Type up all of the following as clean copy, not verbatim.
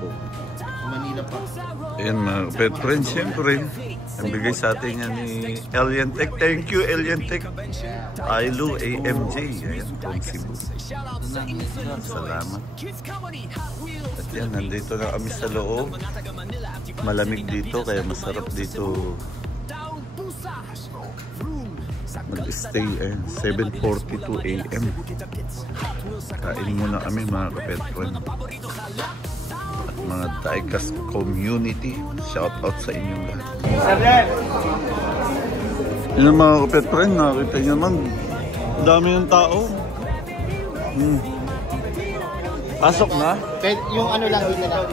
po. Manila pa. Ayan mga pet friends, siyempre. Ang bigay sa atin yan ni Alien Tech. Thank you, Alien Tech. Ailu AMJ. Ayan, from Cebu. Salamat. At yan, nandito na kami sa loob. Malamig dito, kaya masarap dito mag-stay. 7:42 AM. Kain muna kami mga kapet friend. At mga Diecast community, shout out sa inyong lahat. Yun ang mga kapet friend, nakakita nyo naman, dami ng tao. Pasok na. Yung ano lang dito lang.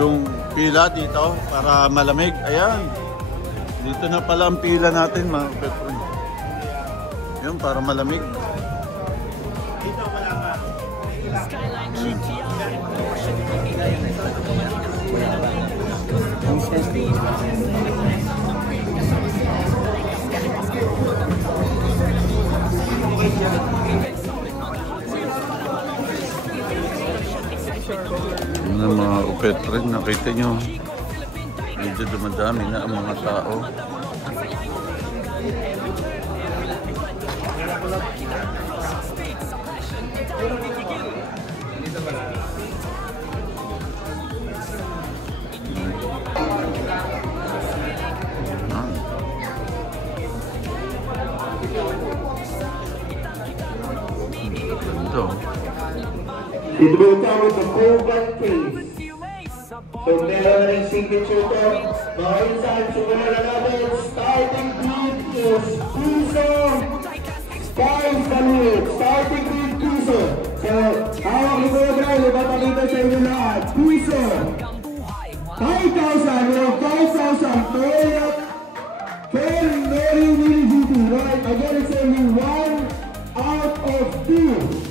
Yung pila dito para malamig. Ayan. Dito na pala ang pila natin mga kapet friend. Yun, para malamig. Dito wala pa. Yun ang mga upet rin, nakita nyo. Medyo dumadami na ang mga tao. It will come with the Koban case. So meron ng signature to. Mga insan, simulan na natin. Starting grid is Puso. 5 balut. Starting grid Puso. So, hawak ni Kuya Brian, ipapakita sa inyo lahat. Puso. 5,000. We have 5,000. Toyota. Ken Mary Willie GT. Right, again it's only 1 out of 2.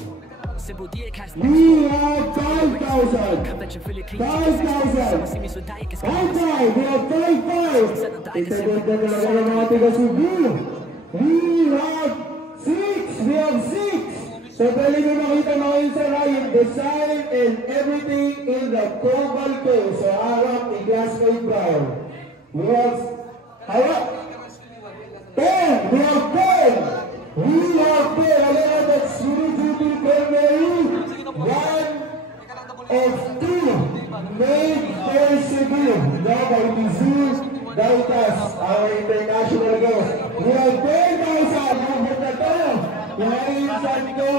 We have 5,000. 5,000. 5,000. We have 5,500. Isa ganda talaga ng mga taga-Cebu. We have 6. We have 6. So pwede nyo makita mga insan yung design and everything in the Cobalt Coast. So hawak ni Glassway Brown. We have hawak 10. We have 10. We have 10. Alena, that's Unity Primary. 1 of 2 made for Cebu. Now by Mizu Diecast, our international guest. We have 10,000. Mabot na to. Yung insan ko.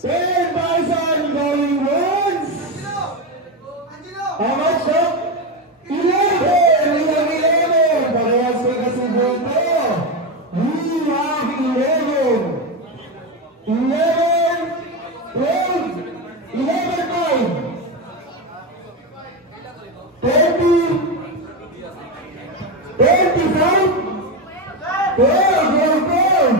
10,000 going once. How much to? 11. We have 11. Parehas ko kasi buto. We have 11. 11, 12, 11, 9, 20, 25, 12, 12.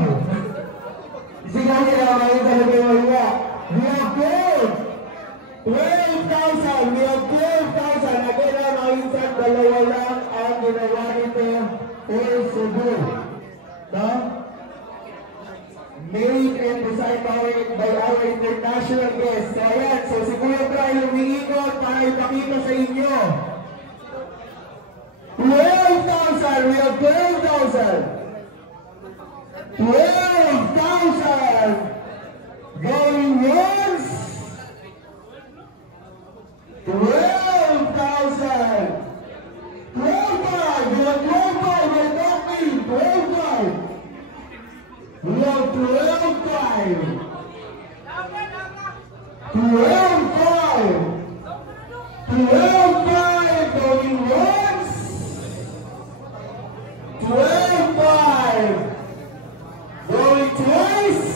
Sigaw nila kayo sa nagawala. We have 12. 12,000. We have 12,000. Again na mga insan, dalawa lang ang ginawa nito for Cebu. No? Made and designed by our international guests. So ayan, so si Kuya Brian umiikot para ipakita sa inyo. 12,000! We have 12,000! 12,000! Going once! 12,000! 12,500! We have 12,500! We are talking! 12,500! We have 12,500! 12,500! 12,500 going once! 12,500 going twice!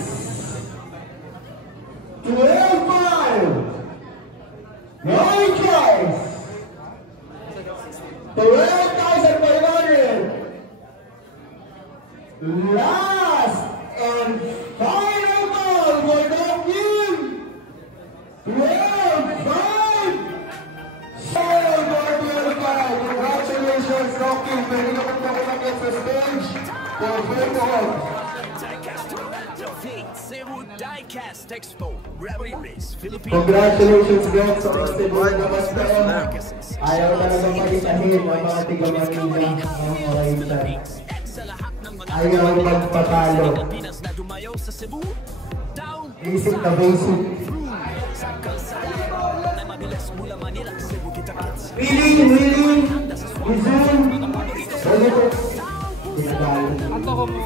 12,500 going twice! 12,500! Last and final ball for that game! 12,500! Congratulations, Rocky! Pwede ka magpapakit sa stage for Break Home! Diecast Toronto Fate, Cebu Diecast Expo. Congratulations guys sa festival naman kayo. Ayaw talaga mag-isahin ang mga tiga-Manila ng Malaysia. Ayaw magpatalo. Basic na basic. Willing, Izun, Ato ko mo.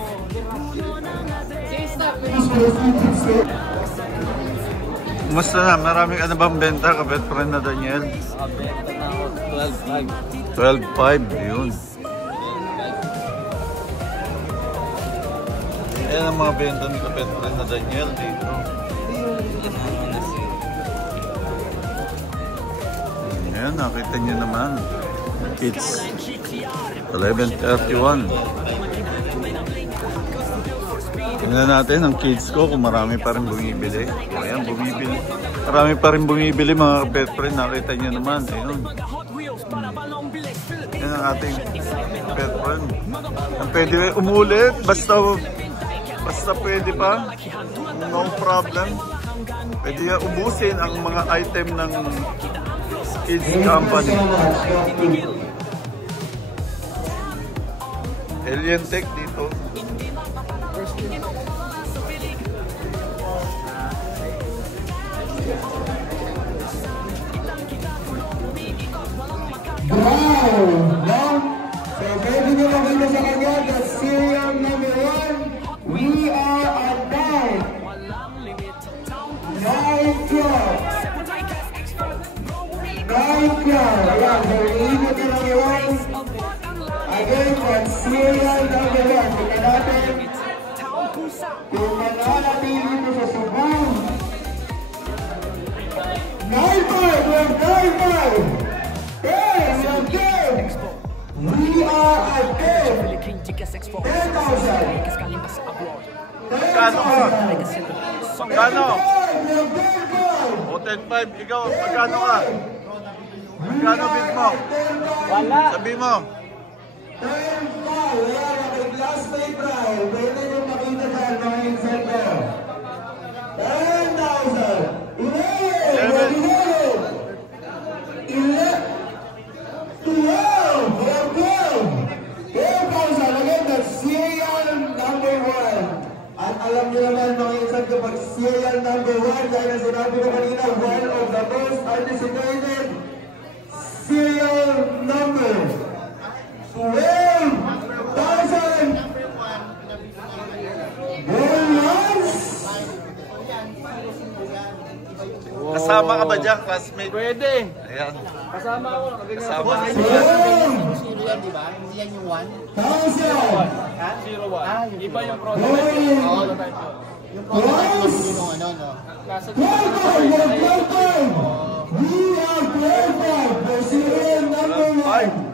Kumusta na? Maraming ano bang benta ka, best friend na Daniel? Benta na ako 12.5. 12.5, yun. Ayan ang mga benta ni kapet friend na Daniel dito. Ayan, nakita nyo naman. Kids. 11:31. Tingnan natin ang kids ko kung marami pa rin bumibili. Ayan, bumibili. Marami pa rin bumibili mga pet friend. Nakita nyo naman. Ayun. Yan ang ating pet friend. Ang pwede umulit. Basta pwede pa. No problem. Pwede ubusin ang mga item ng kids company. Alien Tech dito. So pwede nyo makita sa kanya the serial number 1. We are on time. 9-12. Ayan, so iikot nyo lang yun. Again, that's serial number 1. Tika natin kung mananatili ito sa Cebu. 9-5. We are at 10,000. Magkano ka? Magkano? O 10.5, ikaw, magkano ka? Magkano bid mo? Wala. Sabi mo. 10,500. Wala na kay Glass Bay Trial. Pwede nyo makita dyan mga insert ko. 10,000. 12,000. Again, that's serial number 1. At alam nyo naman mga insert kapag serial number 1, dahil na sinabi ko kanina, one of the most anticipated serial number. 12,000. Kasama ka ba dyan, classmate? Pwede. Ayan. Kasama ako. Kasama ka Zero yan, di ba? Hindi yan yung 1. 01. Iba yung prototype. Yung prototype yung ano, no? Nasa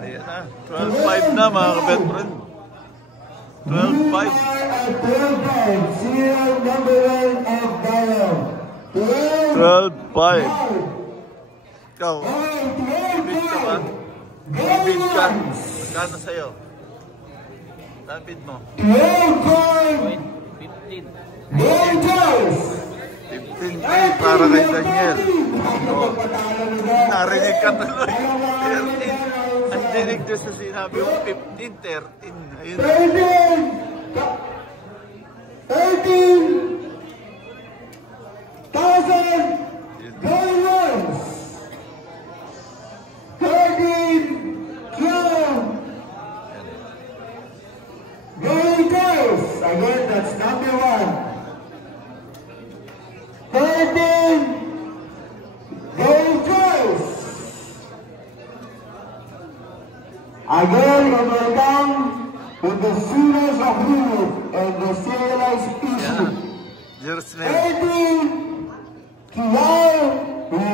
Ayan na. 12.5 na mga kapet friend. 12.5. 12.5. Ikaw, bid ka ba? Bid ka. Magkano sa'yo? Bid mo? 15. 15K para kay Daniel. Narinig ka tuloy. 13. Ang dinig doon sa sinabi mo, 15, 13. Ayun. 13,000. Again, that's number 1. 13. Gold. Again, we're down with the series of Europe and the serialized issue. Jerusalem. 18. Kial,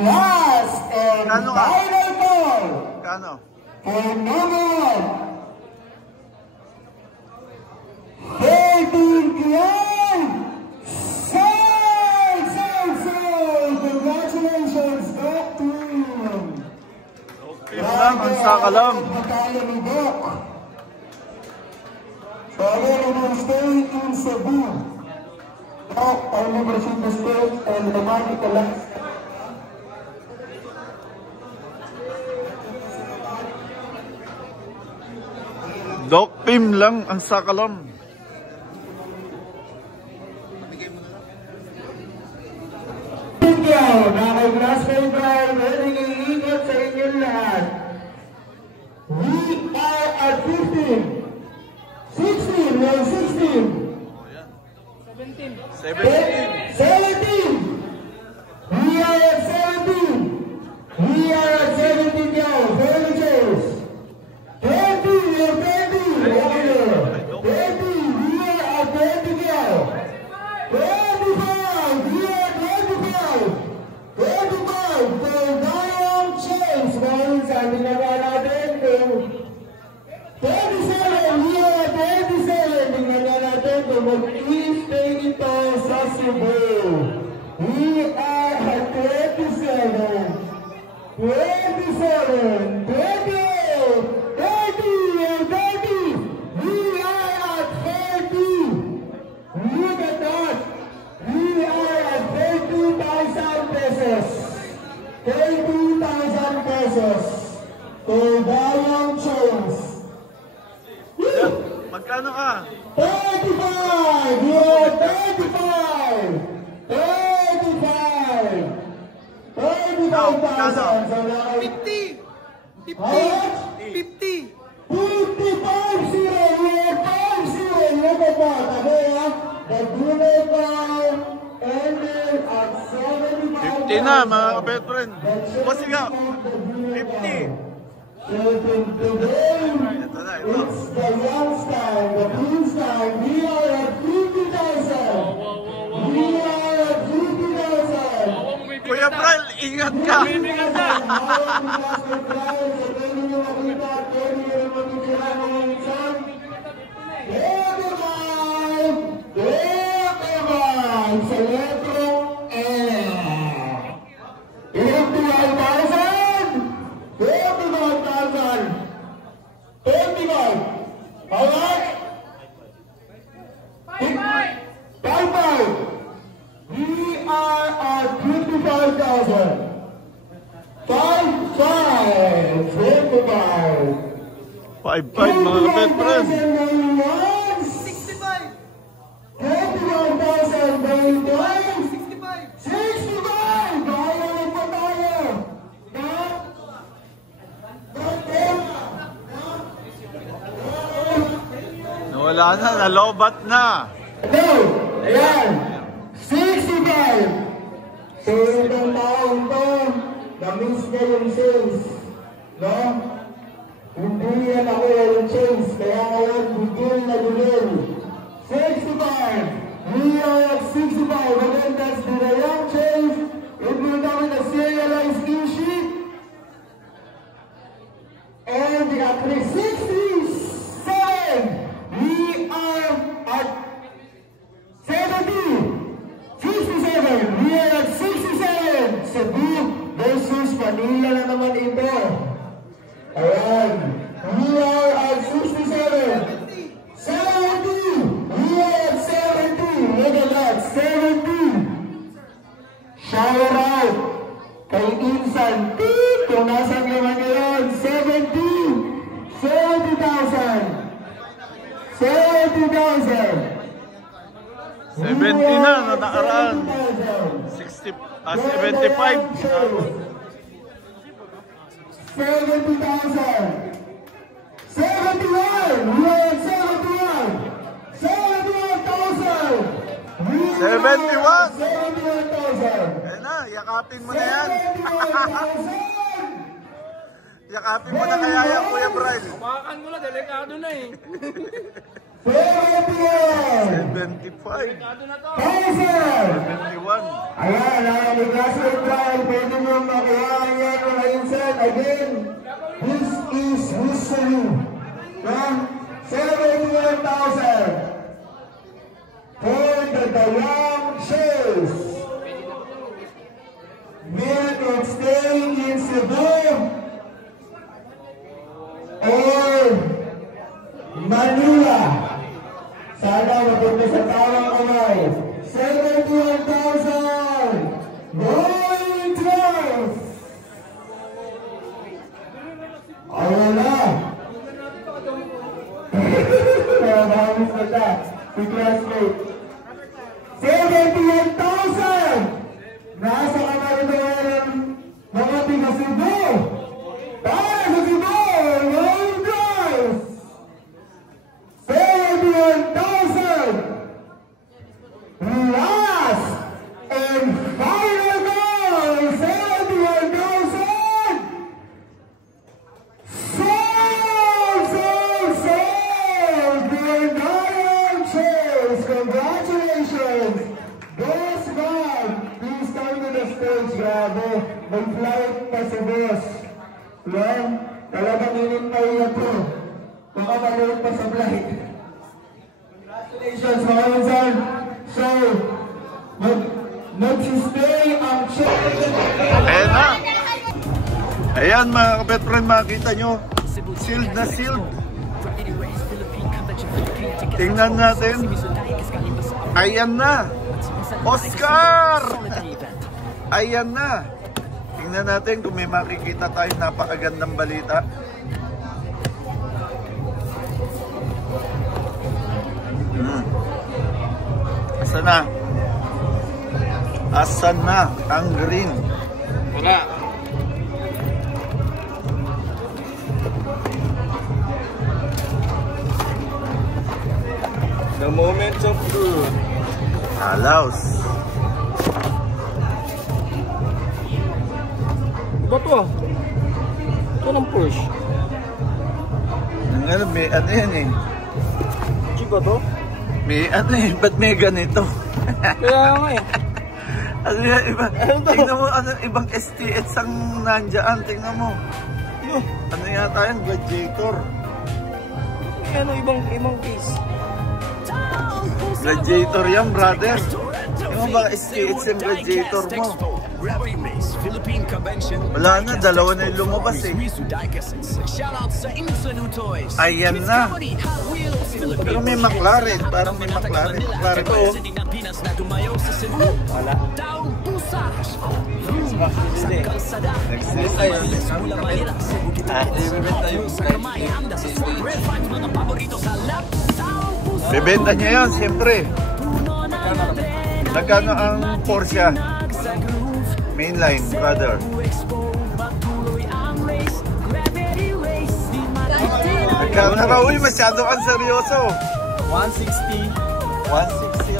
last and Kano ka? final ball Kano? for number 1. 13 Kial. Sold! Congratulations, that team! Okay lang, ang sakalam. Magkano ni Doc? So again, it will stay in Cebu. Doc, our membership state and the ito lang. Doc Pim lang ang sakalam. Naka-classmate drive, pwedeng iikot sa inyong lahat. We are at 15. 16, we are 16. 17. We are at 17. We are at 17 now. Very close. 20, we are 20. 20, we are at 20 now. 25, we are 25. 25, so Diamond Chains. Ngayon sa tingnan natin kung 27, we are at 27. Tingnan natin kung mag-i-stay ito sa Cebu. We are at 27. 27, 28, 30, and 30. We are at 30. Look at that. We are at 32,000 pesos. 32,000 pesos. For Diamond Chains. Magkano ka? 35! We are 35! 35! 35,000! 50! 50! 50! 55-0! We are 5-0! Look at that! Okay, the winner now ended at 75,000. 50 na mga ka-bedfriend. Pasiga. 50. So today, Ito na, ito. it's the young's time, the queen's time. We are at 50,000. We are at 50,000. Kuya Bral, ingat ka. Sa letrong L. 55,000. 55,000. 25. Alright? 55. We are at 55,000. 55. 55. 5-5 mga ka-bedfriend. 65! 21,000 going down. 65! 65! Tayo pa tayo! Nawala na, nalobat na. No! Ayan! 65! So itong taong to, na-miss niya yung sales. No? Hindi yan ako yung change, kaya ngayon bigil na bigil. 65! We are at 65. Again, that's the young change. It will come in a serialized new sheet. And we got 367. We are at 70. 67. We are at 67. Cebu versus Manila na naman ito. Ayan. We are at 67. 70! We are at 70! Look at that! 70! Shout out kay Insan Pete! Kung nasan naman ngayon, 70! 70,000! 70,000! 70 na, nakaraan. 60, 75. 70,000! 71! We are at 71! 71,000! 71! 71,000! Ayan na, yakapin mo na yan. 71,000! Yakapin mo na kaya yan, Kuya Bral. Kumakan mo na, delikado na eh. 71,000! 75. Delikado na to. 71. Ayan, ang classmate Brian, pwede mo makuha yan mga insan. Again, this is history. 71,000 for the Diamond Chains. Will it stay in Cebu or Manila? Sana mapunta sa tawang kamay. 71,000. 71,000! Nasa kamay ng mga tiga Cebu! Para sa Cebu! Roll guys! 71,000! Last and final goal! 71,000! Sold! Bernardo Chase! Congratulations! Boss Bob! Please come to the stage, grabe. Mag-flight pa si Boss. Yan, talagang inintay na po. Baka maliit pa sa flight. Congratulations mga minsan. So, mag-stay ang Chase. Ayan na. Ayan mga kabet friend, makikita nyo. Sealed na sealed. Tingnan natin. Ayan na. Oscar! Ayan na. Tingnan natin kung may makikita tayo napakagandang balita. Asan na? Asan na ang green? Wala. The moments of truth. Alaus. Iba to ah. Ito ng Porsche. Ano, may ano yan eh. Cheap ba to? May ano eh, ba't may ganito? Kaya nga eh. Ano yan, iba? Tingnan mo, ano, ibang STX ang nandiyan. Tingnan mo. Ano yata yan, Gladiator. Ano, ibang case. Gladiator yan, brother. Yung ba STX yung Gladiator mo? Wala na, dalawa na yung lumabas eh. Ayan na. Pero may McLaren, parang may McLaren. McLaren ko. Wala. Bebenta niya yan, siyempre. Nagkano ang Porsche? Mainline, brother. Nagkano na raw, masyado kang seryoso. 160. 160.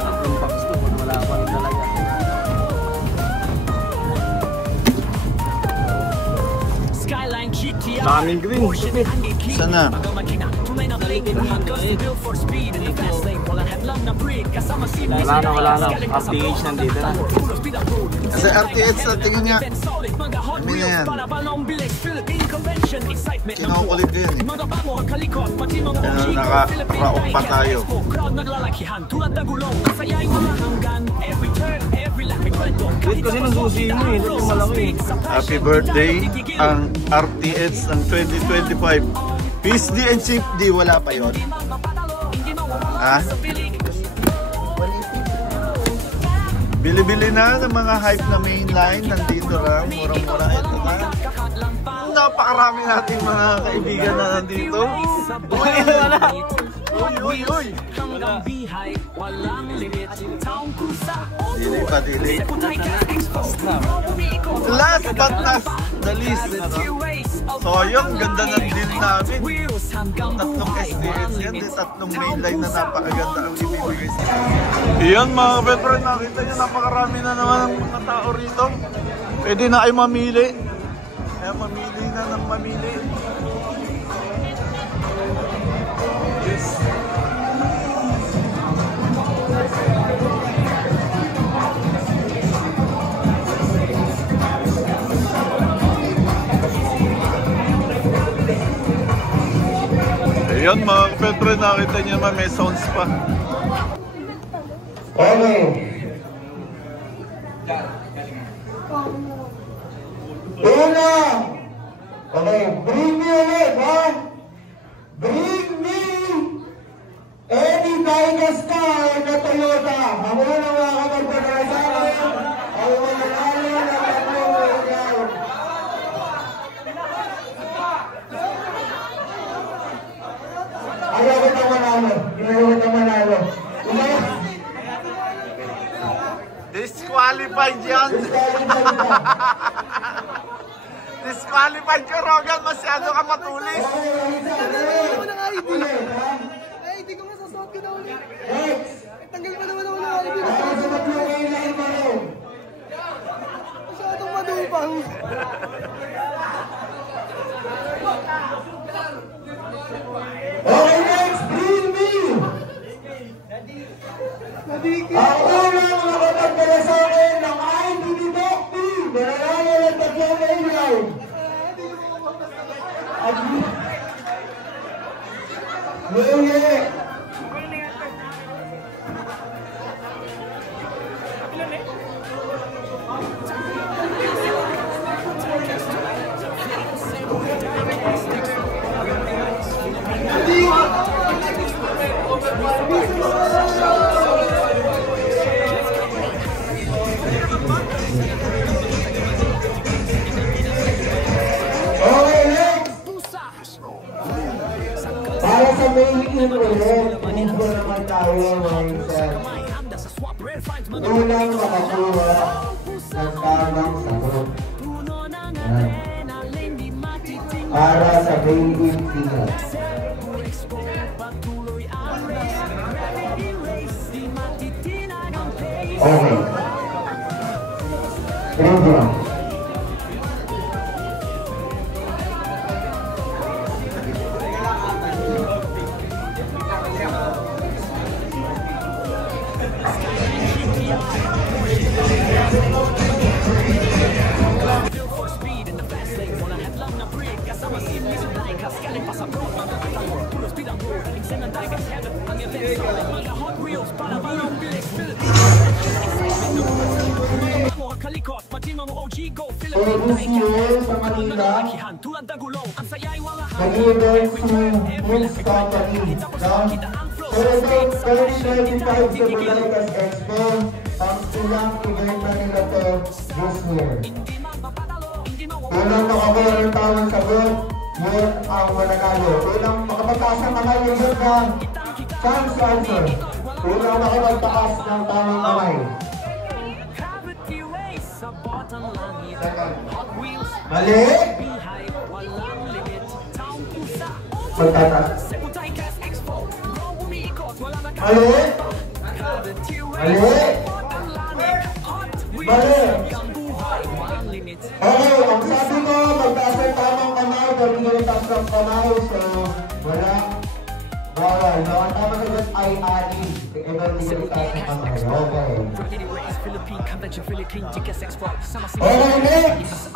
Ang box to, wala pa rin talaga. Daming green. Sana. Wala na. RTH nandito na. Kasi RTX na tingin niya. Kami na yan. Kinukulit ko yan eh. Kaya naka-raok pa tayo. Wait kasi nung susi mo eh. Ito malaki. Happy birthday ang RTX ng 2025. PSD and Chip D, wala pa yon. Ha? Bili-bili na ng mga hype na mainline. Nandito lang, murang-mura. Ito na. Napakarami nating mga kaibigan na nandito. Uy, wala. Uy. Dili pa, dili. Last but not the least. So yung ganda ng deal namin. Tatlong SDX yan. Tatlong mainline na napakaganda ang ibibigay sa amin. Iyan mga veteran, nakita nyo napakarami na naman ang mga tao rito. Pwede na kayo mamili. Kaya mamili na ng mamili. Yes. Ayan mga kapetro, nakita niyo naman may sounds pa. Okay. Una. Okay, bring me ulit, ha? Bring me any Dynastar na Toyota. Ako na mga kapagpagay sa akin. Ako na nanalo na tatlong workout. Ayaw ko na manalo. Disqualified yan. Disqualified ka, Rogan. Masyado ka matulis. ID ko nga, sasuot ko na ulit. Tanggal pa naman ako ng ID. Masyadong madupang. Okay, next, bring me! Ang unang nakatagdala sa akin ng ID ni Dokti. Nananayan ang tatlong ilaw. Luye! Para sa main ulit, move naman tayo ngayon sa unang makakuha ng tamang sagot. Para sa main ulit. Okay. Program. So this year sa Manila, nag-event si Mills Company. So ito, 2025 sa Bulagas Expo, ang ilang event na nila to this year. Unang makakuha ng tamang sagot, yun ang mananalo. Unang makapagtaas ng kamay, yun na chance answer. Unang makapagtaas ng tamang kamay. Mali! Magtataas. Mali! Mali! Mali! Okay, ang sabi ko, magtaas ng tamang kamay, pwede nyo taas ng kamay, so wala. Bawal. So, ang tamang sagot ay ani. Ito hindi nyo taas ng kamay. Okay. Okay, next!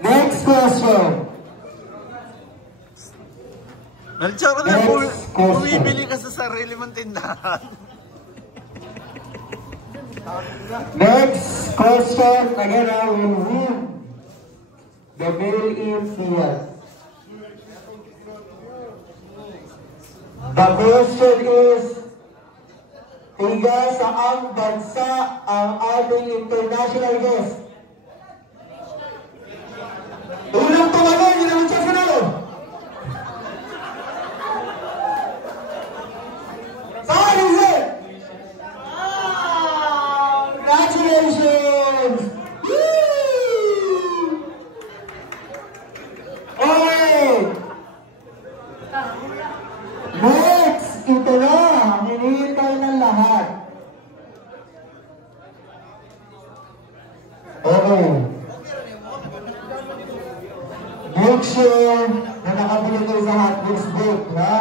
Next question! Nalitsara na, bumibili ka sa sarili mong tindahan. Next question, again, I will read the mail-in field. The question is, tiga saang bansa ang ating international guest? Unang tumalon, yun naman siya sunod. Saan is it? Congratulations! Woo! Okay! Next! Ito na! Hinihintay ng lahat. Okay. Make sure na nakabili kayo sa Hotwheels book, ha?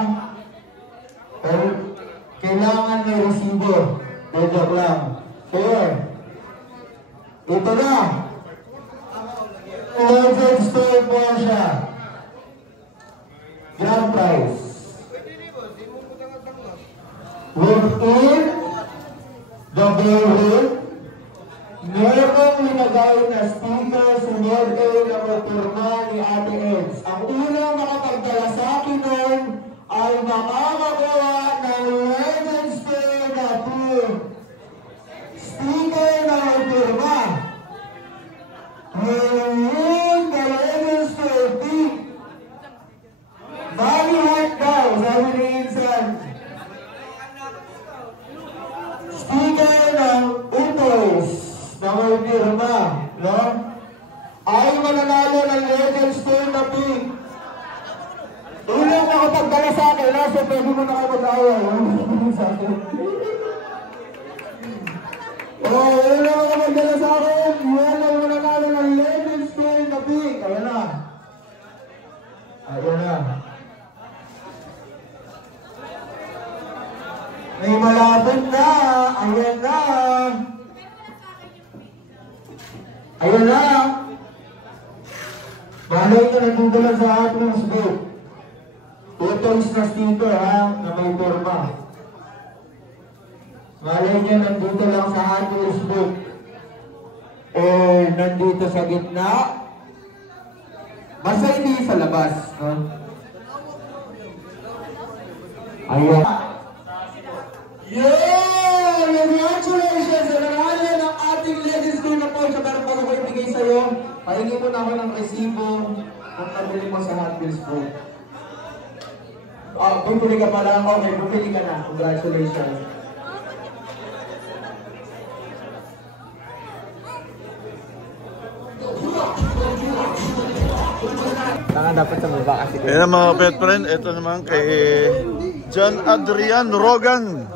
Pero kailangan may resibo. Joke lang. Fair. Ito na. Legend Store Porsche. Grand prize. Within the building, merong linagay na sticker sunod kayo na mapurma ni Ate Eds. Ang unang makapagdala sa akin nun ay makakakuha ng Legend Store na tour. Sticker na mapurma. Ngayon, the Legend Store team. Bali heart daw, sabi ni Insan. Sticker ng Pwede mo na kayo mag-away. Oh, yun lang ako magdala sa akin. Yan lang muna namin ang lemon spoon na pink. Ayan na. Ayan na. May malapit na. Ayan na. Ayan na. Malay ka nagdudala sa ating spoon. Ito is na sticker ha, na may forma. Malay niya nandito lang sa Hot Wheels book. Eh, nandito sa gitna. Basta hindi sa labas, no? Ayan. Yeah! Congratulations! Sa nanalo ng ating ladies school na po siya, pero bago ko ibigay sa'yo, pahingi mo na ako ng resibo kung nabili mo sa Hot Wheels book. Oh, bumili ka pa lang. Okay, bumili ka na. Congratulations. Dapat sa baba kasi. Ayan ang mga pet friend. Ito naman kay John Adrian Rogan.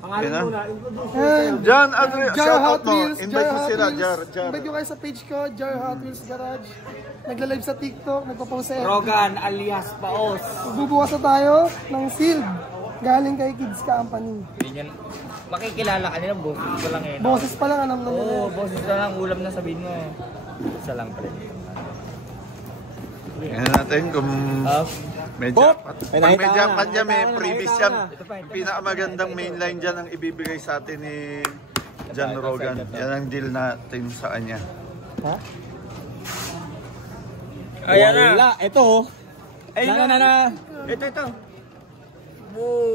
Pangalan muna. John Adrian. Shout out mo. Invite mo sila. Invite ko kayo sa page ko. Jar Hot Wheels Garage. Nagla-live sa TikTok. Nagpa-post sa Rogan alias Paos. Bubukas na tayo ng sealed. Galing kay Kids Company. Makikilala ka nila, boses pa lang eh. Boses pa lang, alam na nila. Oo, boses pa lang, ulam na sabihin mo. Isa lang pala. Ayan natin kung medyo jackpot dyan, may previous yan. Yung pinakamagandang mainline dyan ang ibibigay sa atin ni John Rogan. Yan ang deal natin sa kanya. Ha? Ayan na. Ito. Ayun na. Ito.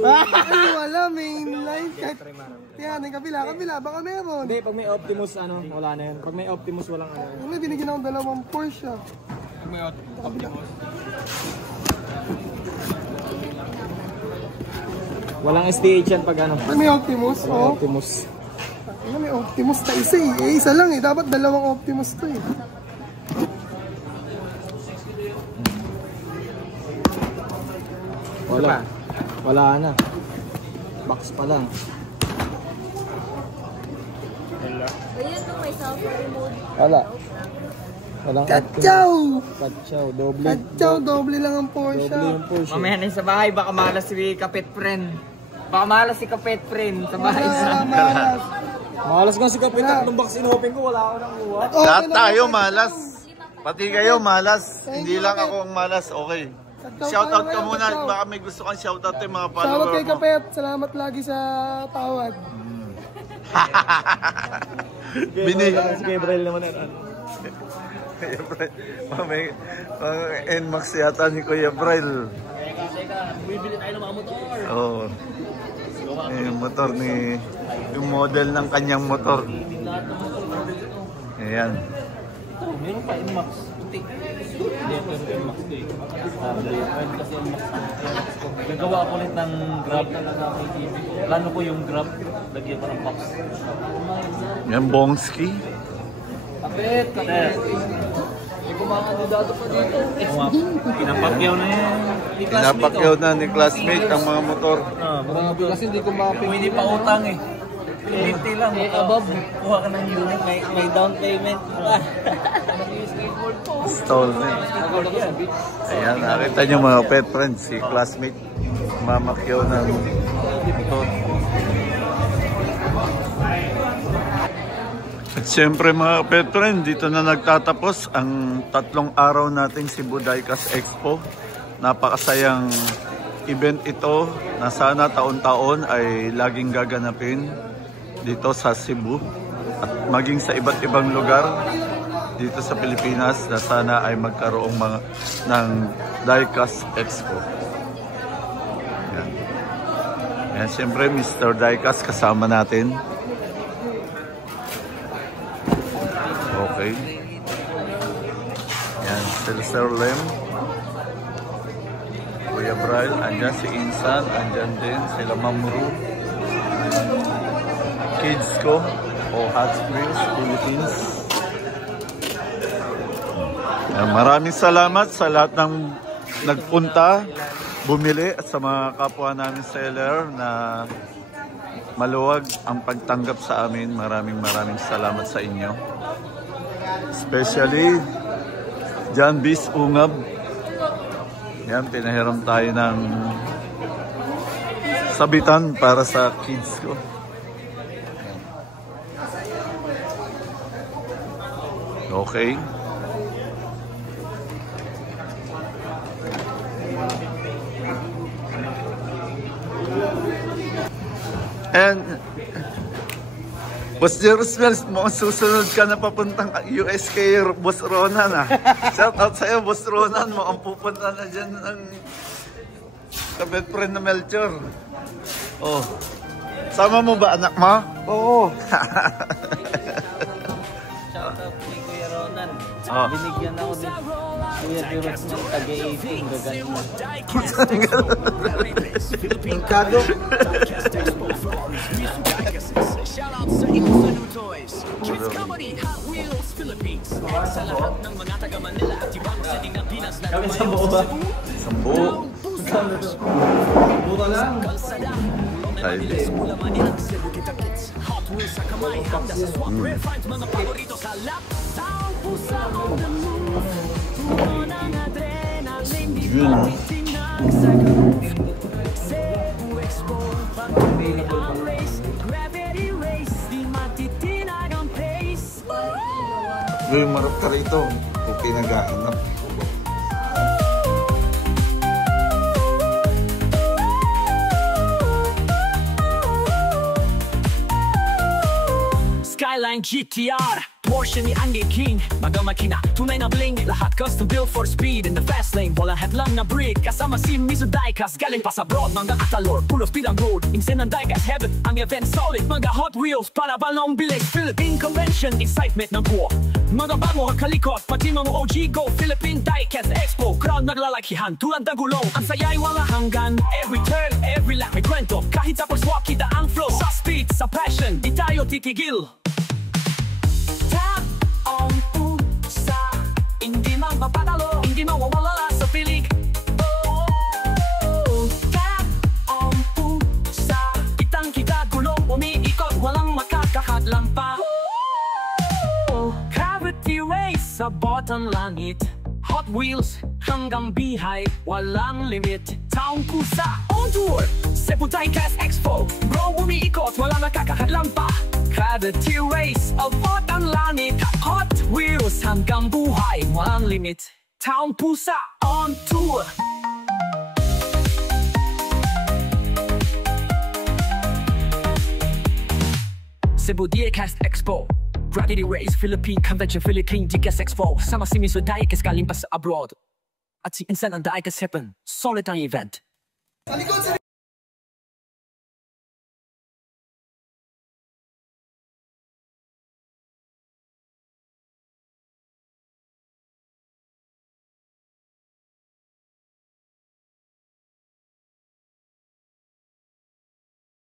Ay, wala, mainline. Yan, yung kabila, baka meron. Hindi, pag may Optimus, wala na yan. Pag may Optimus, walang ano. Ano, binigyan akong 2 Porsche. Pag may Optimus. Walang STH yan pag ano. Pag may Optimus, Optimus. Ano, may Optimus na isa eh. Isa lang eh. Dapat 2 Optimus to eh. Wala na. Box pa lang. Ayun nung may software mode. Wala. Walang Katsaw! Katsaw, doble. Katsaw, doble lang ang Porsche. Doble yung Porsche. Mamaya na sa bahay, baka malas si Kapet Friend. Baka malas si Kapet Friend sa bahay. Malas. Malas nga si Kapet. Tatlong box in-open ko, wala ako nang uwa. Lahat tayo malas. Pati kayo malas. Hindi lang ako ang malas. Okay. Shoutout ka muna. Baka may gusto kang shoutout yung mga follower mo. Shoutout kay Kapet. Salamat lagi sa tawad. Si Gabriel naman yan. May NMAX yata ni Kuya Brel. Bibili tayo ng mga motor. Oo. Yung motor ni... Yung model ng kanyang motor. Ayan. Meron pa NMAX. Puti. Hindi, pero NMAX ko eh. Kasi NMAX. Nagawa ako ulit ng Grab. Plano ko yung Grab. Lagyan ko ng box. Yan, Bongski. Kapet. May kumakandidato pa dito. Pinapakyaw na yan. Pinapakyaw na ni classmate ang mga motor. Marami kasi hindi ko mapin. Hindi pa utang eh. 50 lang. Above. Kuha ka ng unit. May down payment. Installment. Ayan, nakita nyo mga pet friends. Si classmate mamakyaw ng motor. At siyempre mga pet friend, dito na nagtatapos ang 3 araw nating Cebu Diecast Expo. Napakasayang event ito na sana taon-taon ay laging gaganapin dito sa Cebu at maging sa iba't ibang lugar dito sa Pilipinas na sana ay magkaroong ng Diecast Expo. Yan. Yan, siyempre Mr. Diecast kasama natin. Okay. Yan, Sir Lem. Kuya Braille, andyan si Insan, andyan din sila Mamuru. Kids ko, Hot Springs, Philippines. Yan, maraming salamat sa lahat ng nagpunta bumili at sa mga kapwa namin seller na maluwag ang pagtanggap sa amin. Maraming salamat sa inyo. Especially John B's Ungab. Yan, pinahiram tayo ng sabitan para sa kids ko. Okay. And Boss Jerusmel, mukhang susunod ka na papuntang US kay Boss Ronan ah. Shout out sa'yo, Boss Ronan. Mukhang pupunta na dyan ng kabed friend na Melchor. Oh. Sama mo ba anak mo? Oo. Shout out kay Kuya Ronan. Oh. Binigyan ako din Kuya Dirot ng taga-18 gaganda. Engkado. Shoutout sa iba sa new toys. Kids Company, Hot Wheels, Philippines. Sa lahat ng mga taga Manila, tibang sa Pinas na Kami sa buo ba? Sambo. Buo lang. Tayo din. Hot Wheels sa kamay, handa sa swap, rare finds, mga paborito sa lap. Sound pusa on the move. Tuon ang adrenaline, di matitinag sa groove. Cebu Expo, pag-uwi ang race. Gravity race, di matitinag ang pace. Yung marap ka rito. Okay na gahanap. Skyline GTR, Porsche ni Angie King. Mga makina, tunay na bling. Lahat custom built for speed in the fast lane. Walang headlang na breed. Kasama si Mizu Diecast, galing pa sa broad. Mga atalor, full of speed ang road. Insen ang Diecast heaven, ang event solid. Mga Hot Wheels, para balong bilis. Philippine Convention, excitement ng buo. Mga bago kalikot, pati mga OG Go Philippine Diecast Expo. Crowd naglalakihan, tulad ng gulong. Ang saya'y wala hanggan. Every turn, every lap may kwento. Kahit sa swap, kita ang flow. Sa speed, sa passion, di tayo titigil. Hindi magpapatalo, hindi mawawala sa pilig. Tap on pusa, kitang-kita gulong umiikot, walang makakahadlang pa. Gravity race sa bottom langit. Hot Wheels hanggang bihay, walang limit. Taong pusa on tour, Cebu Diecast Expo. Bro, umiikot, walang nakakahadlang pa. Gravity race, abot ang langit. Hot Wheels hanggang buhay, walang limit. Taong pusa on tour. Cebu Diecast Expo, Gravity Race, Philippine Convention, Philippine Diecast Expo. Sama si Mizu Diecast galing pa sa abroad. At si Insan ang Diecast Heaven, solid ang event. Sa likod, sa